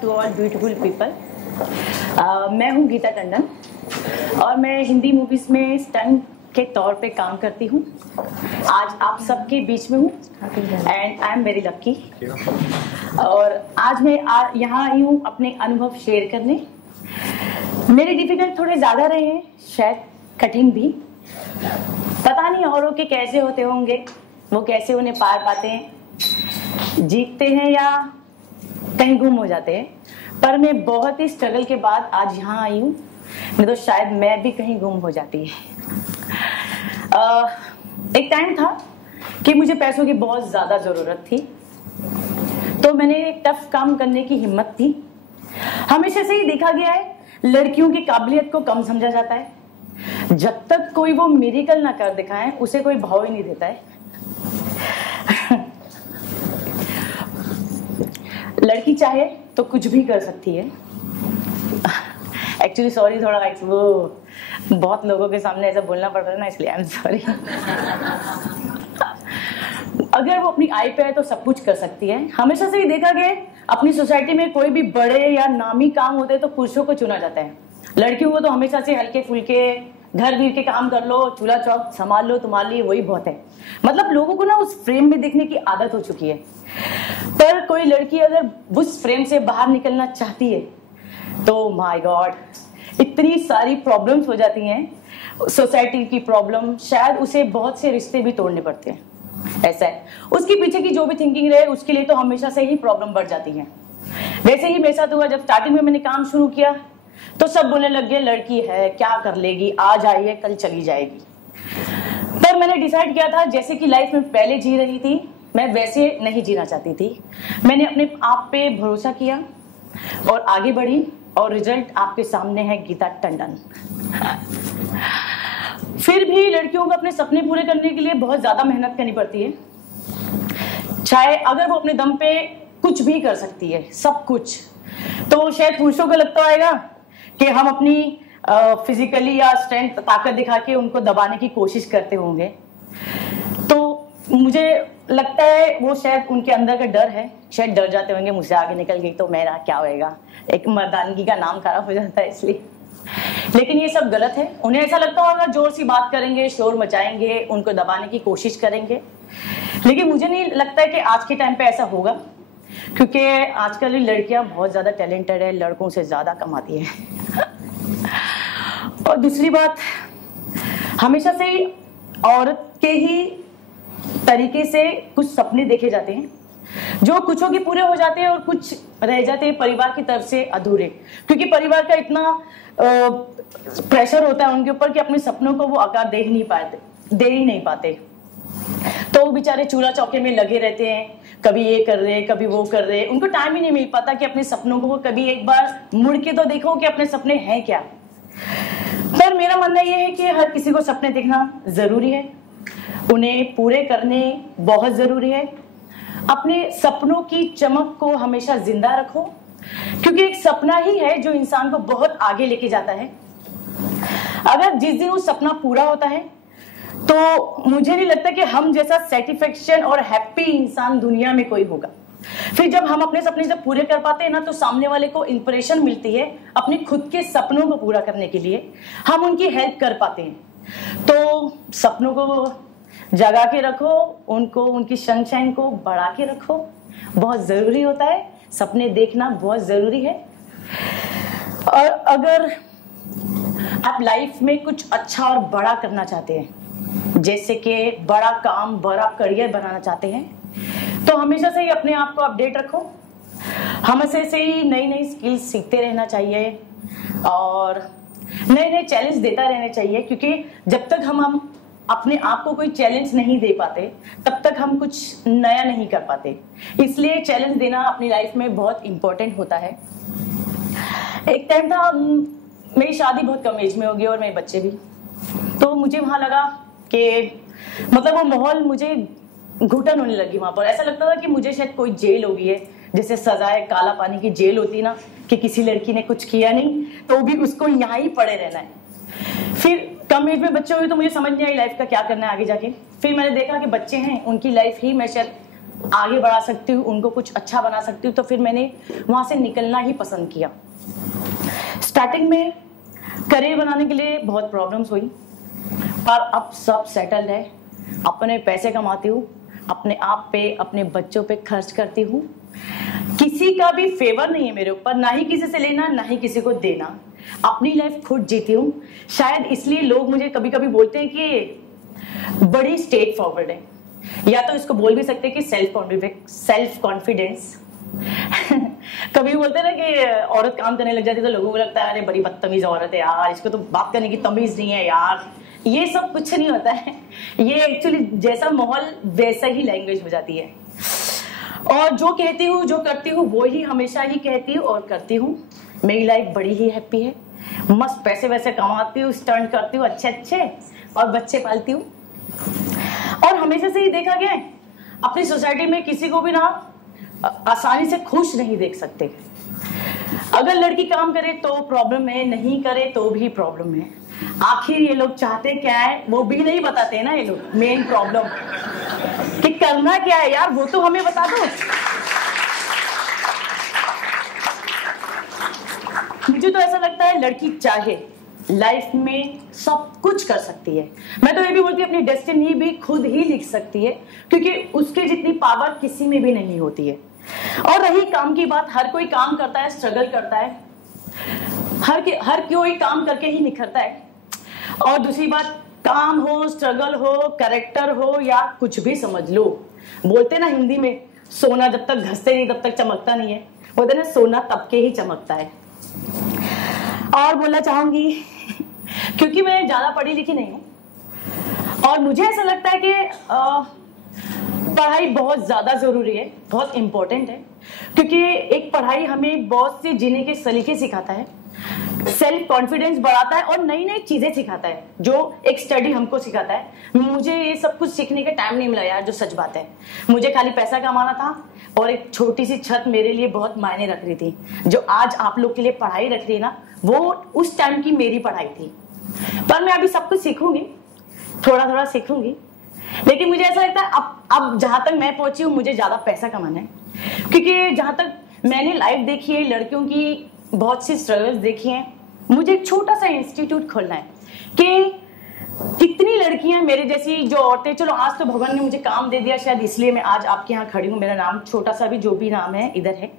To all beautiful people. मैं हूँ गीता टंडन और मैं हिंदी मूवीज में स्टंट के तौर पे काम करती हूँ। आज आप सबके बीच में हूँ एंड आई एम वेरी लक्की। और आज मैं यहाँ आई हूँ अपने अनुभव शेयर करने। मेरे डिफिकल्ट थोड़े ज़्यादा रहे हैं, शायद कठिन भी। पता नहीं औरों के कैसे होते होंगे, वो कैसे उन्हें पार पाते हैं, जीतते हैं या कहीं गुम हो जाते हैं। पर मैं बहुत ही स्ट्रगल के बाद आज यहाँ आई हूँ, नहीं तो शायद मैं भी कहीं गुम हो जाती है। एक टाइम था कि मुझे पैसों की बहुत ज़्यादा ज़रूरत थी, तो मैंने टफ काम करने की हिम्मत थी। हमेशा से ही देखा गया है, लड़कियों की काबिलियत को कम समझा जाता है। जब तक कोई वो मिरेकल ना कर दिखाए, उसे कोई भाव ही नहीं देता है। लड़की चाहे तो कुछ भी कर सकती है। एक्चुअली सॉरी, थोड़ा वो बहुत लोगों के सामने ऐसा बोलना पड़ रहा है ना, इसलिए आई एम सॉरी। अगर वो अपनी आई पे है तो सब कुछ कर सकती है। हमेशा से ही देखा गया, अपनी सोसाइटी में कोई भी बड़े या नामी काम होते हैं तो पुरुषों को चुना जाता है। लड़कियों को तो हमेशा से हल्के फुल्के घर वीर के काम कर लो, चूल्हा चौक संभाल लो, तुम्हारे लिए वही बहुत है। मतलब लोगों को ना उस फ्रेम में देखने की आदत हो चुकी है। पर कोई लड़की अगर उस फ्रेम से बाहर निकलना चाहती है तो माय गॉड, इतनी सारी प्रॉब्लम्स हो जाती हैं। सोसाइटी की प्रॉब्लम, शायद उसे बहुत से रिश्ते भी तोड़ने पड़ते हैं। ऐसा है, उसके पीछे की जो भी थिंकिंग रहे उसके लिए तो हमेशा से ही प्रॉब्लम बढ़ जाती है। वैसे ही मेरे साथ हुआ, जब स्टार्टिंग में मैंने काम शुरू किया तो सब बोलने लग गए लड़की है, क्या कर लेगी, आज आई है कल चली जाएगी। पर मैंने डिसाइड किया था, जैसे कि लाइफ में पहले जी रही थी मैं वैसे नहीं जीना चाहती थी। मैंने अपने आप पे भरोसा किया और आगे बढ़ी, और रिजल्ट आपके सामने है, गीता टंडन। फिर भी लड़कियों को अपने सपने पूरे करने के लिए बहुत ज्यादा मेहनत करनी पड़ती है। चाहे अगर वो अपने दम पे कुछ भी कर सकती है, सब कुछ, तो शायद पुरुषों को लगता होगा कि हम अपनी फिजिकली या स्ट्रेंथ ताकत दिखा के उनको दबाने की कोशिश करते होंगे। तो मुझे लगता है वो शायद उनके अंदर का डर है, शायद डर जाते होंगे मुझसे आगे निकल गई तो मेरा क्या होएगा, एक मर्दानगी का नाम खराब हो जाता है इसलिए। लेकिन ये सब गलत है। उन्हें ऐसा लगता होगा जोर सी बात करेंगे, शोर मचाएंगे, उनको दबाने की कोशिश करेंगे। लेकिन मुझे नहीं लगता है कि आज के टाइम पे ऐसा होगा, क्योंकि आजकल लड़कियां बहुत ज्यादा टैलेंटेड है, लड़कों से ज्यादा कमाती है। और दूसरी बात, हमेशा से ही औरत के ही तरीके से कुछ सपने देखे जाते हैं, जो कुछों के पूरे हो जाते हैं और कुछ रह जाते हैं परिवार की तरफ से अधूरे, क्योंकि परिवार का इतना प्रेशर होता है उनके ऊपर कि अपने सपनों को वो आकार दे ही नहीं पाते। तो वो बेचारे चूल्हा चौके में लगे रहते हैं, कभी ये कर रहे, कभी वो कर रहे। उनको टाइम ही नहीं मिल पाता कि अपने सपनों को वो कभी एक बार मुड़ के तो देखो कि अपने सपने हैं क्या। पर मेरा मानना ये है कि हर किसी को सपने देखना जरूरी है, उन्हें पूरे करने बहुत जरूरी है। अपने सपनों की चमक को हमेशा जिंदा रखो, क्योंकि एक सपना ही है जो इंसान को बहुत आगे लेके जाता है। अगर जिस दिन वो सपना पूरा होता है तो मुझे नहीं लगता कि हम जैसा सेटिस्फेक्शन और हैप्पी इंसान दुनिया में कोई होगा। फिर जब हम अपने सपने जब पूरे कर पाते हैं ना, तो सामने वाले को इंस्पिरेशन मिलती है अपने खुद के सपनों को पूरा करने के लिए, हम उनकी हेल्प कर पाते हैं। तो सपनों को जगा के रखो, उनको, उनकी सनशाइन को बढ़ा के रखो, बहुत जरूरी होता है। सपने देखना बहुत जरूरी है। और अगर आप लाइफ में कुछ अच्छा और बड़ा करना चाहते हैं, जैसे कि बड़ा काम, बड़ा करियर बनाना चाहते हैं, तो हमेशा से ही अपने आप को अपडेट रखो। हमेशा से ही नई नई स्किल्स सीखते रहना चाहिए और नए नए चैलेंज देता रहना चाहिए, क्योंकि जब तक हम अपने आप को कोई चैलेंज नहीं दे पाते तब तक हम कुछ नया नहीं कर पाते। इसलिए चैलेंज देना अपनी लाइफ में बहुत इंपॉर्टेंट होता है। एक टाइम था, मेरी शादी बहुत कम एज में हो गई और मेरे बच्चे भी, तो मुझे वहां लगा कि मतलब वो माहौल मुझे घुटन होने लगी। वहां पर ऐसा लगता था कि मुझे शायद कोई जेल हो गई है, जैसे सजाए काला पानी की जेल होती ना, कि किसी लड़की ने कुछ किया नहीं तो भी उसको यहाँ ही पड़े रहना है। फिर कम एज में बच्चे हुए तो मुझे समझ नहीं आई लाइफ का क्या करना है आगे जाके। फिर मैंने देखा कि बच्चे हैं, उनकी लाइफ ही मैं शायद आगे बढ़ा सकती हूँ, उनको कुछ अच्छा बना सकती हूँ, तो फिर मैंने वहां से निकलना ही पसंद किया। स्टार्टिंग में करियर बनाने के लिए बहुत प्रॉब्लम्स हुई, पर अब सब सेटल्ड है। अपने पैसे कमाती हूँ, अपने आप पे, अपने बच्चों पे खर्च करती हूँ। किसी का भी फेवर नहीं है मेरे ऊपर, ना ही किसी से लेना, ना ही किसी को देना। अपनी लाइफ खुद जीती हूँ। शायद इसलिए लोग मुझे कभी कभी बोलते हैं कि बड़ी स्ट्रेट फॉरवर्ड है, या तो इसको बोल भी सकते हैं कि सेल्फ कॉन्फिडेंस। कभी बोलते हैं ना कि औरत काम करने लग जाती है तो लोगों को लगता है अरे बड़ी बदतमीज औरत है यार, इसको तो बात करने की तमीज नहीं है यार। ये सब कुछ नहीं होता है, ये एक्चुअली जैसा माहौल वैसा ही लैंग्वेज हो जाती है। और जो कहती हूँ, जो करती हूँ, वो ही हमेशा ही कहती हूँ और करती हूँ। मेरी लाइफ बड़ी ही हैप्पी है, मस्त पैसे वैसे कमाती हूँ, स्टंट करती हूँ अच्छे अच्छे, और बच्चे पालती हूँ। और हमेशा से ही देखा गया है, अपनी सोसाइटी में किसी को भी ना आसानी से खुश नहीं देख सकते। अगर लड़की काम करे तो प्रॉब्लम है, नहीं करे तो भी प्रॉब्लम है। आखिर ये लोग चाहते क्या है वो भी नहीं बताते हैं ना ये लोग। मेन प्रॉब्लम कि करना क्या है यार, वो तो हमें बता दो। मुझे तो ऐसा लगता है लड़की चाहे लाइफ में सब कुछ कर सकती है। मैं तो ये भी बोलती हूँ अपनी डेस्टिनी भी खुद ही लिख सकती है, क्योंकि उसके जितनी पावर किसी में भी नहीं होती है। और रही काम की बात, हर कोई काम करता है, स्ट्रगल करता है, हर कोई काम करके ही निखरता है। और दूसरी बात, काम हो, स्ट्रगल हो, कैरेक्टर हो, या कुछ भी समझ लो, बोलते ना हिंदी में, सोना जब तक घसते नहीं तब तक चमकता नहीं है। बोलते ना सोना तब के ही चमकता है। और बोलना चाहूंगी क्योंकि मैं ज्यादा पढ़ी लिखी नहीं हूँ और मुझे ऐसा लगता है कि पढ़ाई बहुत ज्यादा जरूरी है, बहुत इंपॉर्टेंट है, क्योंकि एक पढ़ाई हमें बहुत से जीने के सलीके सिखाता है, सेल्फ कॉन्फिडेंस बढ़ाता है और नई नई चीजें सिखाता है, जो एक स्टडी हमको सिखाता है। मुझे ये सब कुछ सीखने का टाइम नहीं मिला यार, जो सच बात है। मुझे खाली पैसा कमाना था और एक छोटी सी छत मेरे लिए बहुत मायने रख रही थी। जो आज आप लोग के लिए पढ़ाई रख रही है ना, वो उस टाइम की मेरी पढ़ाई थी। पर मैं अभी सब कुछ सीखूंगी, थोड़ा थोड़ा सीखूंगी, लेकिन मुझे ऐसा लगता है अब जहां तक मैं पहुंची हूँ मुझे ज्यादा पैसा कमाना है। क्योंकि जहां तक मैंने लाइफ देखी है, लड़कियों की बहुत सी स्ट्रगल्स देखी हैं, मुझे एक छोटा सा इंस्टीट्यूट खोलना है कि कितनी लड़कियां मेरे जैसी, जो औरतें, चलो आज तो भगवान ने मुझे काम दे दिया, शायद इसलिए मैं आज आपके यहाँ खड़ी हूँ, मेरा नाम छोटा सा भी जो भी नाम है इधर है,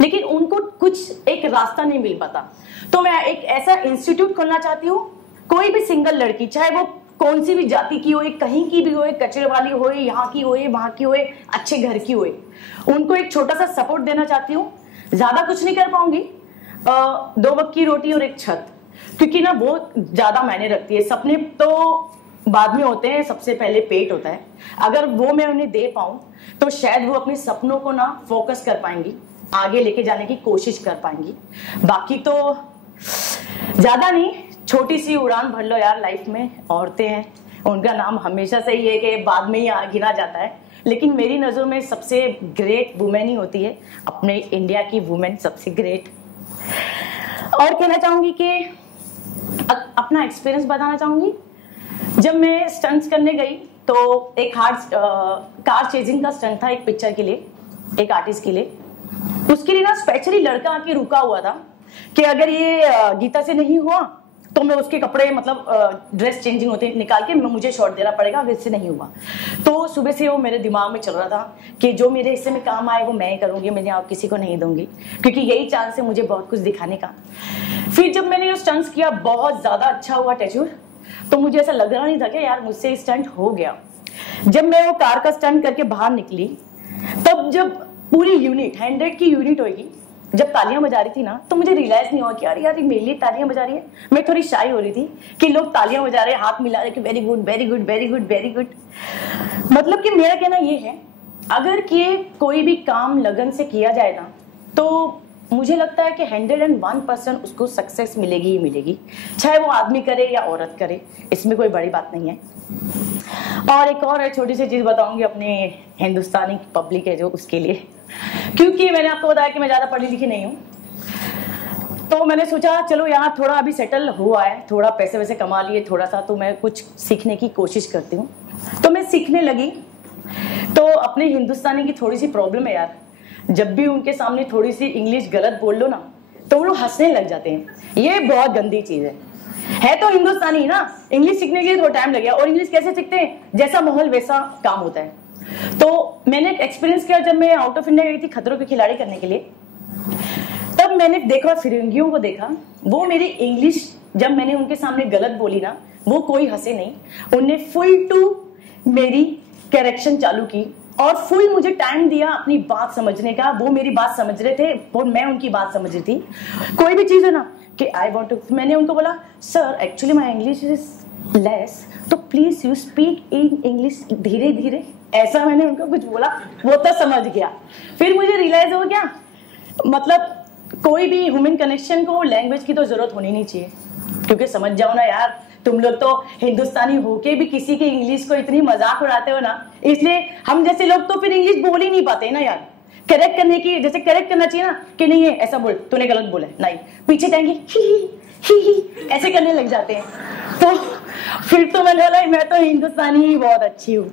लेकिन उनको कुछ एक रास्ता नहीं मिल पाता। तो मैं एक ऐसा इंस्टीट्यूट खोलना चाहती हूँ। कोई भी सिंगल लड़की, चाहे वो कौन सी भी जाति की हो, कहीं की भी हो, कचरे वाली हो, यहाँ की हो, वहां की हो, अच्छे घर की हो, उनको एक छोटा सा सपोर्ट देना चाहती हूँ। ज्यादा कुछ नहीं कर पाऊंगी, 2 वक्त की रोटी और एक छत, क्योंकि ना वो ज्यादा मायने रखती है। सपने तो बाद में होते हैं, सबसे पहले पेट होता है। अगर वो मैं उन्हें दे पाऊं तो शायद वो अपने सपनों को ना फोकस कर पाएंगी, आगे लेके जाने की कोशिश कर पाएंगी। बाकी तो ज्यादा नहीं, छोटी सी उड़ान भर लो यार लाइफ में। औरतें हैं, उनका नाम हमेशा से ही है कि बाद में ही गिना जाता है, लेकिन मेरी नजरों में सबसे ग्रेट वुमेन ही होती है, अपने इंडिया की वुमेन सबसे ग्रेट। और कहना चाहूंगी कि अपना एक्सपीरियंस बताना चाहूंगी। जब मैं स्टंट्स करने गई तो एक कार चेजिंग का स्टंट था, एक पिक्चर के लिए, एक आर्टिस्ट के लिए। उसके लिए ना स्पेशली लड़का आके रुका हुआ था कि अगर ये गीता से नहीं हुआ तो मैं उसके कपड़े, मतलब ड्रेस चेंजिंग होते निकाल के मुझे शॉट देना पड़ेगा, अगर इससे नहीं हुआ। तो सुबह से वो मेरे दिमाग में चल रहा था कि जो मेरे हिस्से में काम आए वो मैं करूंगी, मैंने आप किसी को नहीं दूंगी, क्योंकि यही चांस है मुझे बहुत कुछ दिखाने का। फिर जब मैंने ये स्टंट्स किया, बहुत ज्यादा अच्छा हुआ टैचूर, तो मुझे ऐसा लग रहा नहीं था कि यार मुझसे स्टंट हो गया। जब मैं वो कार का स्टंट करके बाहर निकली, तब जब पूरी यूनिट 100 की यूनिट होगी, जब तालियां बजा रही थी ना, तो मुझे रियलाइज नहीं हुआ कि यार मेरे लिए तालियां बजा रही है। मैं थोड़ी शाई हो रही थी कि लोग तालियां बजा रहे हैं, हाथ मिला रहे कि very good very good very good very good. मतलब कि मेरा कहना ये है, अगर कि कोई भी काम लगन से किया जाए ना, तो मुझे लगता है कि 101% उसको सक्सेस मिलेगी ही मिलेगी, चाहे वो आदमी करे या औरत करे, इसमें कोई बड़ी बात नहीं है। और एक और छोटी सी चीज बताऊंगी अपने हिंदुस्तानी पब्लिक है जो, उसके लिए, क्योंकि मैंने आपको बताया कि मैं ज्यादा पढ़ी लिखी नहीं हूँ, तो मैंने सोचा चलो यहाँ थोड़ा अभी सेटल हुआ है, थोड़ा पैसे वैसे कमा लिए थोड़ा सा, तो मैं कुछ सीखने की कोशिश करती हूँ। तो मैं सीखने लगी तो अपने हिंदुस्तानी की थोड़ी सी प्रॉब्लम है यार, जब भी उनके सामने थोड़ी सी इंग्लिश गलत बोल लो ना तो वो लोग हंसने लग जाते हैं। ये बहुत गंदी चीज है तो हिंदुस्तानी ना, इंग्लिश सीखने के लिए थोड़ा टाइम लगेगा। और इंग्लिश कैसे सीखते हैं, जैसा माहौल वैसा काम होता है। तो मैंने एक एक्सपीरियंस किया, जब मैं आउट ऑफ इंडिया गई थी खतरों के खिलाड़ी करने के लिए, तब मैंने देखा फिरंगियों को देखा, वो मेरी इंग्लिश जब मैंने उनके सामने गलत बोली ना, वो कोई हंसे नहीं, उनने फुल टू मेरी करेक्शन चालू की और फुल मुझे टाइम दिया अपनी बात समझने का। वो मेरी बात समझ रहे थे और मैं उनकी बात समझ रही थी। कोई भी चीज है ना कि आई वांट टू, मैंने उनको बोला sir actually my English is less, तो please you speak in English धीरे धीरे, ऐसा मैंने उनको कुछ बोला, वो तो समझ गया। फिर मुझे रियलाइज हो गया मतलब कोई भी ह्यूमन कनेक्शन को लैंग्वेज की तो जरूरत होनी नहीं चाहिए, क्योंकि समझ जाओ ना यार, तुम लोग तो हिंदुस्तानी होके भी किसी की इंग्लिश को इतनी मजाक उड़ाते हो ना, इसलिए हम जैसे लोग तो फिर इंग्लिश बोल ही नहीं पाते ना यार। करेक्ट करने की, जैसे करेक्ट करना चाहिए ना कि नहीं है ऐसा बोल, तूने गलत बोला, नहीं, पीछे जाएंगे ही ऐसे करने लग जाते हैं। तो फिर तो मैंने बोला मैं तो हिंदुस्तानी ही बहुत अच्छी हूँ।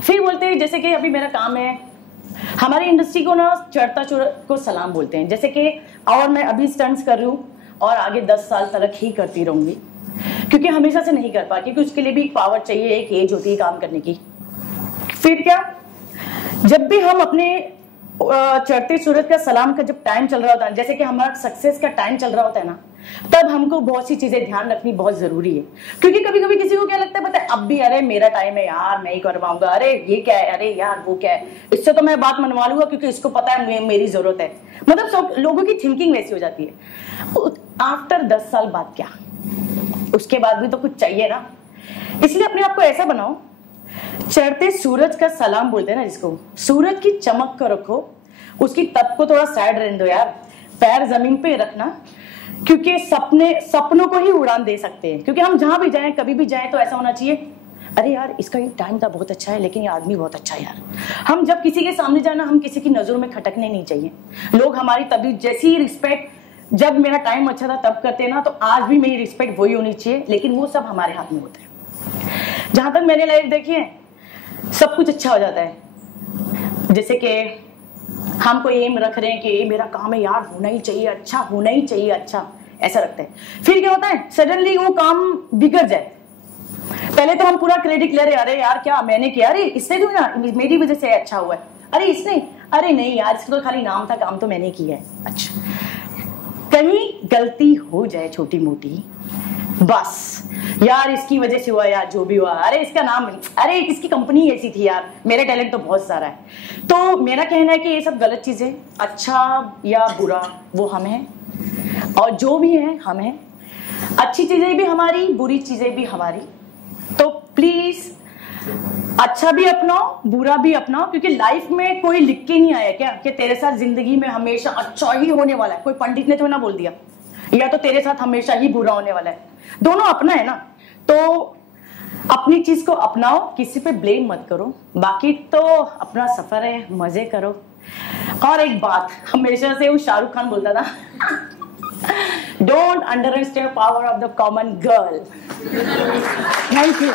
फिर बोलते हैं जैसे कि अभी मेरा काम है, हमारी इंडस्ट्री को ना चढ़ता चूरत को सलाम बोलते हैं, जैसे कि और मैं अभी स्टंट्स कर रही हूँ और आगे 10 साल तक ही करती रहूंगी, क्योंकि हमेशा से नहीं कर पाती, क्योंकि उसके लिए भी एक पावर चाहिए, एक एज होती है काम करने की। फिर क्या, जब भी हम अपने चढ़ते सूरज का सलाम का जब टाइम चल रहा होता है, जैसे कि हमारा सक्सेस का टाइम चल रहा होता है ना, तब हमको बहुत सी चीजें ध्यान रखनी बहुत जरूरी है। क्योंकि कभी कभी किसी को क्या लगता है पता है, अब भी अरे मेरा टाइम है यार, मैं ही कर पाऊंगा, अरे ये क्या है, अरे यार वो क्या है, इससे तो मैं बात मनवा लूंगा क्योंकि इसको पता है मेरी जरूरत है। मतलब सब लोगों की थिंकिंग वैसी हो जाती है। आफ्टर 10 साल बाद क्या, उसके बाद भी तो कुछ चाहिए ना, इसलिए अपने आप को ऐसा बनाओ, चढ़ते सूरज का सलाम बोलते हैं ना जिसको, सूरज की चमक को रखो, उसकी तप को थोड़ा साइड रहने दो यार, पैर जमीन पे रखना, क्योंकि सपनों को ही उड़ान दे सकते हैं। क्योंकि हम जहां भी जाएं, कभी भी जाएं, तो ऐसा होना चाहिए अरे यार इसका ये टाइम था बहुत अच्छा है, लेकिन ये आदमी बहुत अच्छा है यार। हम जब किसी के सामने जाना, हम किसी की नजरों में खटकने नहीं चाहिए। लोग हमारी तभी जैसी रिस्पेक्ट जब मेरा टाइम अच्छा था तब करते ना, तो आज भी मेरी रिस्पेक्ट वही होनी चाहिए, लेकिन वो सब हमारे हाथ में होता है। जहां तक मैंने लाइफ देखी है, सब कुछ अच्छा हो जाता है। जैसे कि हम कोई एम रख रहे हैं कि ये मेरा काम है यार, होना ही चाहिए अच्छा, होना ही चाहिए अच्छा, ऐसा रखते हैं। फिर क्या होता है, सडनली वो काम बिगड़ जाए, पहले तो हम पूरा क्रेडिट ले रहे, अरे यार क्या मैंने किया, अरे इससे तो ना मेरी वजह से अच्छा हुआ है, अरे इसने, अरे नहीं यार इसका तो खाली नाम था, काम तो मैंने किया है। अच्छा, कहीं गलती हो जाए छोटी मोटी, बस यार इसकी वजह से हुआ यार, जो भी हुआ, अरे इसका नाम, अरे इसकी कंपनी ऐसी थी यार, मेरा टैलेंट तो बहुत सारा है। तो मेरा कहना है कि ये सब गलत चीजें, अच्छा या बुरा वो हम हैं, और जो भी है हम हैं, अच्छी चीजें भी हमारी, बुरी चीजें भी हमारी। तो प्लीज अच्छा भी अपनाओ, बुरा भी अपनाओ, क्योंकि लाइफ में कोई लिख के नहीं आया क्या कि तेरे साथ जिंदगी में हमेशा अच्छा ही होने वाला है, कोई पंडित ने तो ना बोल दिया, या तो तेरे साथ हमेशा ही बुरा होने वाला है। दोनों अपना है ना, तो अपनी चीज को अपनाओ, किसी पे ब्लेम मत करो, बाकी तो अपना सफर है, मजे करो। और एक बात हमेशा से वो शाहरुख खान बोलता था, don't under estimate power of the common girl. Thank you.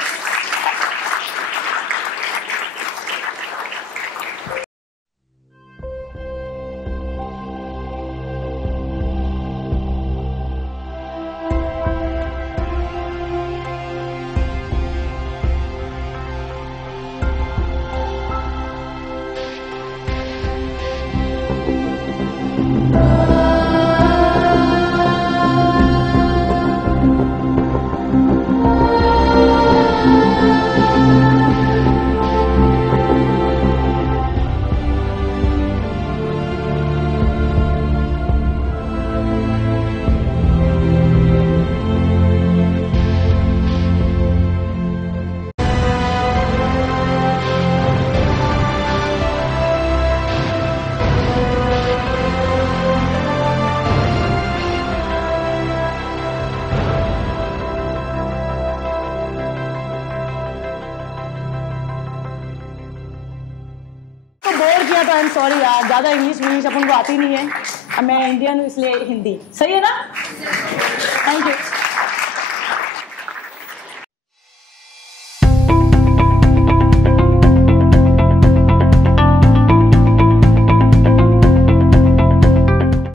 I am sorry यार, ज्यादा इंग्लिश अपन को आती नहीं है, मैं इंडियन हूँ इसलिए हिंदी सही है ना। Thank you.